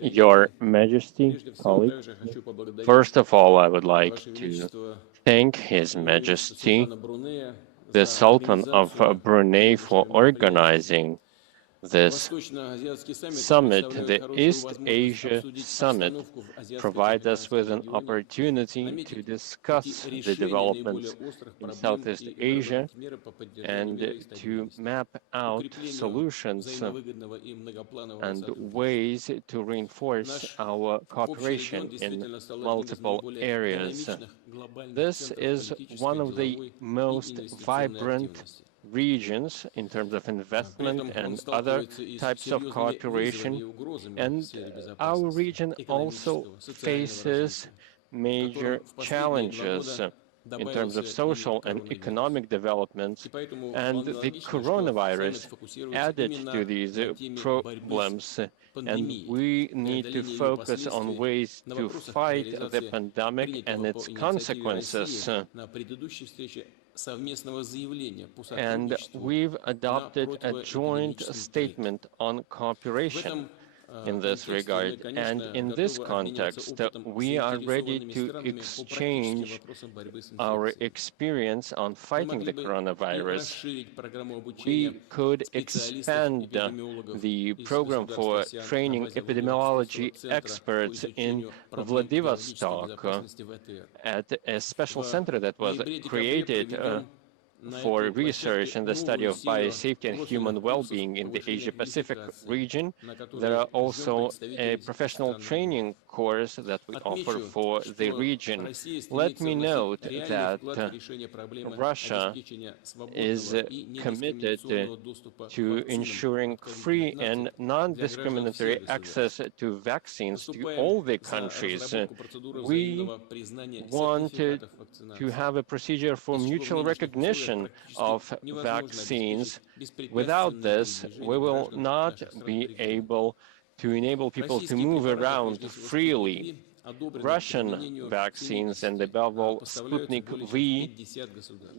Your Majesty, colleagues, first of all, I would like to thank His Majesty, the Sultan of Brunei, for organizing this summit. The East Asia Summit provides us with an opportunity to discuss the developments in Southeast Asia and to map out solutions and ways to reinforce our cooperation in multiple areas. This is one of the most vibrant regions in terms of investment and other types of cooperation. And our region also faces major challenges in terms of social and economic developments, and the coronavirus added to these problems, and we need to focus on ways to fight the pandemic and its consequences. And we've adopted a joint statement on cooperation in this regard. And in this context, we are ready to exchange our experience on fighting the coronavirus. We could expand the program for training epidemiology experts in Vladivostok at a special center that was created for research and the study of biosafety and human well-being in the Asia-Pacific region. There are also a professional training course that we offer for the region. Let me note that Russia is committed to ensuring free and non-discriminatory access to vaccines to all the countries. We wanted to have a procedure for mutual recognition of vaccines. Without this, we will not be able to enable people to move around freely. Russian vaccines and above all Sputnik V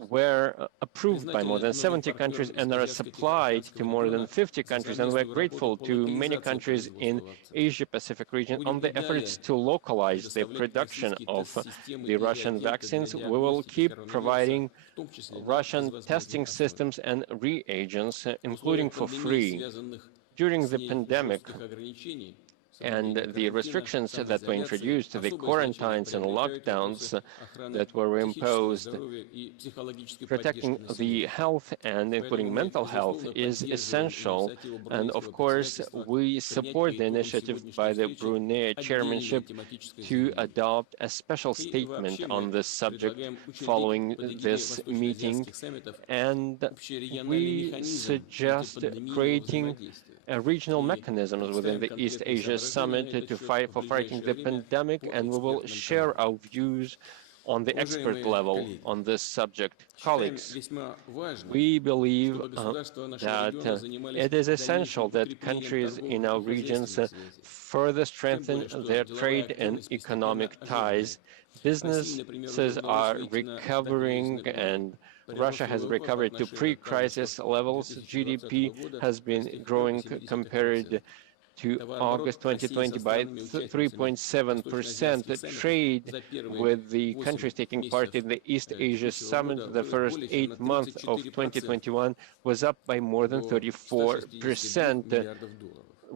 were approved by more than 70 countries and are supplied to more than 50 countries, and we're grateful to many countries in Asia-Pacific region on the efforts to localize the production of the Russian vaccines. We will keep providing Russian testing systems and reagents, including for free. During the pandemic, and the restrictions that were introduced, the quarantines and lockdowns that were imposed, protecting the health and including mental health is essential. And of course, we support the initiative by the Brunei chairmanship to adopt a special statement on this subject following this meeting. And we suggest creating regional mechanisms within the East Asia Summit to fight for fighting the pandemic, and we will share our views on the expert level on this subject. Colleagues, we believe that it is essential that countries in our regions further strengthen their trade and economic ties. Businesses are recovering, and Russia has recovered to pre-crisis levels. GDP has been growing compared to August 2020 by 3.7%. Trade with the countries taking part in the East Asia Summit the first 8 months of 2021 was up by more than 34%,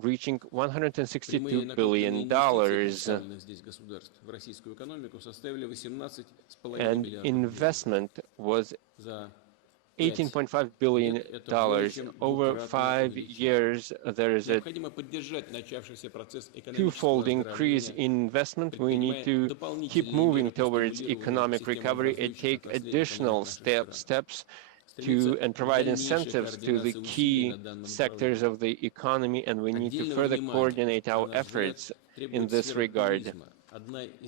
reaching $162 billion. And investment was $18.5 billion. Over 5 years, there is a twofold increase in investment. We need to keep moving towards economic recovery and take additional steps to and provide incentives to the key sectors of the economy, and we need to further coordinate our efforts in this regard.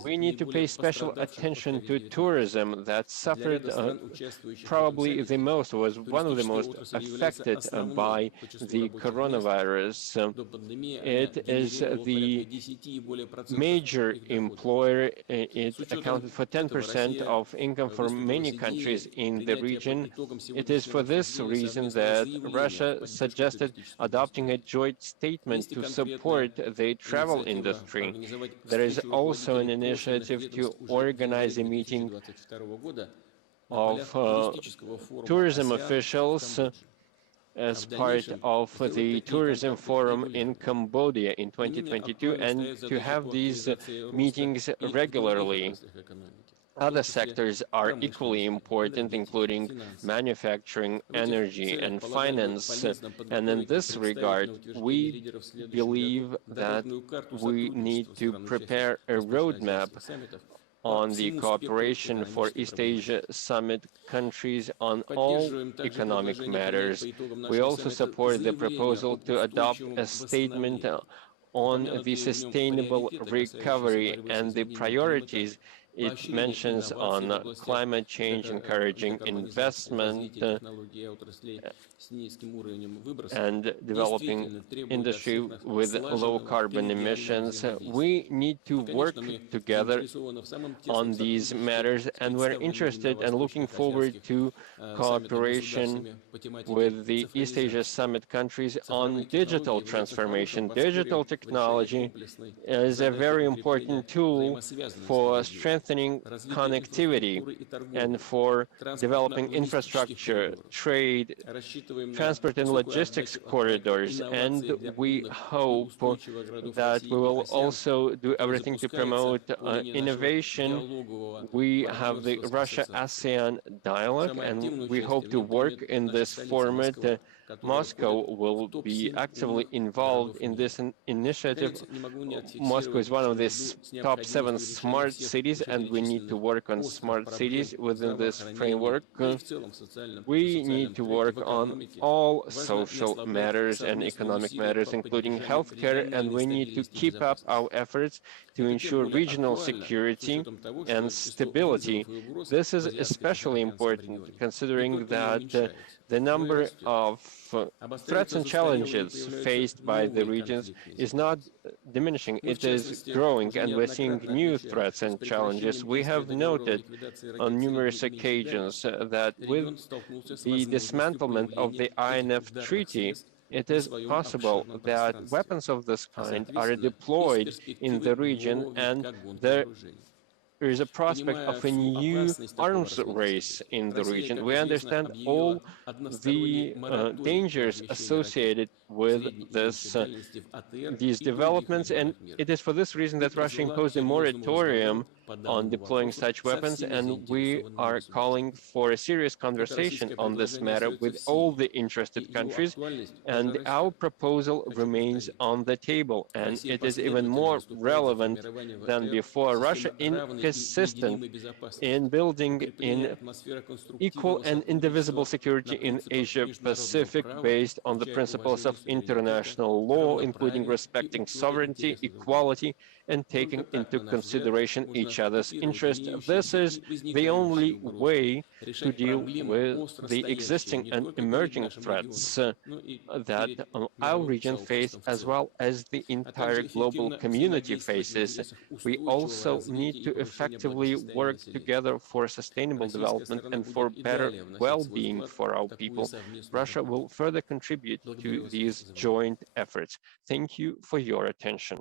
We need to pay special attention to tourism that suffered probably the most, was one of the most affected by the coronavirus. It is the major employer. It accounted for 10% of income for many countries in the region. It is for this reason that Russia suggested adopting a joint statement to support the travel industry. There is also an initiative to organize a meeting of tourism officials as part of the tourism forum in Cambodia in 2022 and to have these meetings regularly. Other sectors are equally important, including manufacturing, energy, and finance. And in this regard, we believe that we need to prepare a roadmap on the cooperation for East Asia Summit countries on all economic matters. We also support the proposal to adopt a statement on the sustainable recovery and the priorities it mentions on climate change, encouraging investment, and developing industry with low carbon emissions. We need to work together on these matters, and we're interested and looking forward to cooperation with the East Asia Summit countries on digital transformation. Digital technology is a very important tool for strengthening connectivity and for developing infrastructure, trade, transport and logistics corridors, and we hope that we will also do everything to promote innovation. We have the Russia-ASEAN dialogue, and we hope to work in this format. Moscow will be actively involved in this initiative. Moscow is one of the top 7 smart cities, and we need to work on smart cities within this framework. We need to work on all social matters and economic matters, including healthcare, and we need to keep up our efforts to ensure regional security and stability. This is especially important considering that the number of threats and challenges faced by the regions is not diminishing, it is growing, and we're seeing new threats and challenges. We have noted on numerous occasions that with the dismantlement of the INF Treaty, it is possible that weapons of this kind are deployed in the region, and there is a prospect of a new arms race in the region. We understand all the dangers associated with these developments, and it is for this reason that Russia imposed a moratorium on deploying such weapons, and we are calling for a serious conversation on this matter with all the interested countries, and our proposal remains on the table, and it is even more relevant than before. Russia is consistent in building in equal and indivisible security in Asia-Pacific based on the principles of international law, including respecting sovereignty, equality, and taking into consideration each other's interest. This is the only way to deal with the existing and emerging threats that our region faces, as well as the entire global community faces. We also need to effectively work together for sustainable development and for better well-being for our people. Russia will further contribute to these joint efforts. Thank you for your attention.